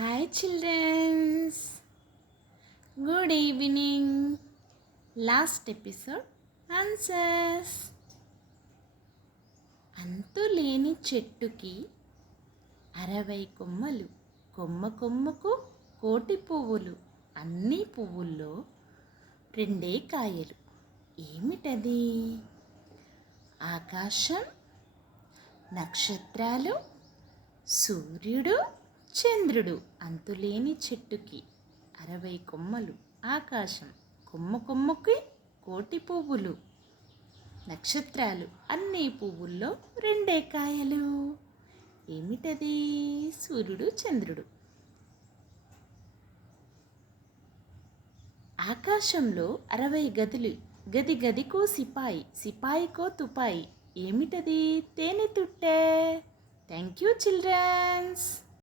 Hi, childrens. Good evening. Last episode answers. అంతులేని చెట్టుకి 60 కొమ్మలు, కొమ్మ కొమ్మకు కోటి పువ్వులు, అన్ని పువ్వుల్లో రెండే కాయలు. ఏమిటది? ఆకాశం, నక్షత్రాలు, సూర్యుడు, చంద్రుడు. అంతులేని చెట్టుకి 60 కొమ్మలు, ఆకాశం, కొమ్మ కొమ్మకి కోటి పువ్వులు, నక్షత్రాలు, అన్ని పువ్వుల్లో రెండే కాయలు. ఏమిటది? సూర్యుడు, చంద్రుడు. ఆకాశంలో 60 గదులు, గది గదికో సిపాయి, సిపాయికో తుపాయి. ఏమిటది? తేనె తుట్టే. Thank you children's.